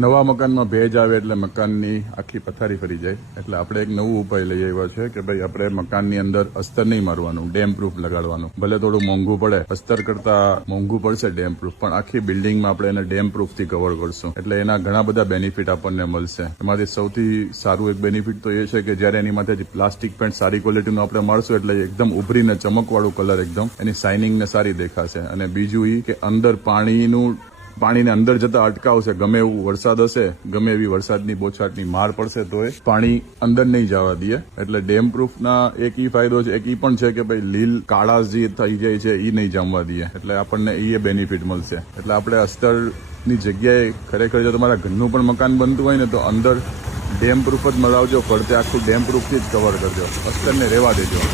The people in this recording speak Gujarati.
નવા મકાનમાં ભેજ આવે એટલે મકાનની આખી પથારી ફરી જાય, એટલે આપણે એક નવું ઉપાય લઈ આવ્યા છે કે ભાઈ આપણે મકાનની અંદર અસ્તર નહીં મારવાનું, ડેમ પ્રૂફ લગાડવાનું. ભલે થોડું મોંઘું પડે, અસ્તર કરતા મોંઘું પડશે ડેમ પ્રૂફ, પણ આખી બિલ્ડિંગમાં આપણે એને ડેમ પ્રૂફ થી કવર કરશું, એટલે એના ઘણા બધા બેનિફિટ આપણને મળશે. એમાંથી સૌથી સારું એક બેનિફિટ તો એ છે કે જયારે એની માથે પ્લાસ્ટિક પેન્ટ સારી ક્વોલિટીનું આપણે મળશું એટલે એકદમ ઉભરીને ચમકવાળું કલર, એકદમ એની શાઇનિંગ ને સારી દેખાશે. અને બીજું એ કે અંદર પાણીને અંદર જતા અટકાવશે. ગમે એવું વરસાદ હશે, ગમે એવી વરસાદની બોછાટની માર પડશે તો એ પાણી અંદર નહીં જવા દે. એટલે ડેમ પ્રૂફના એક ઈ ફાયદો છે. એક ઈ પણ છે કે ભાઈ લીલ કાળાશ જે થઈ જાય છે એ નહીં જમવા દે, એટલે આપણને એ બેનિફિટ મળશે. એટલે આપણે અસ્તરની જગ્યાએ ખરેખર જો તમારા ઘરનું પણ મકાન બનતું હોય ને તો અંદર ડેમ પ્રૂફ જ મરાવજો, ફરતે આખું ડેમ પ્રૂફથી જ કવર કરજો, અસ્તરને રહેવા દેજો.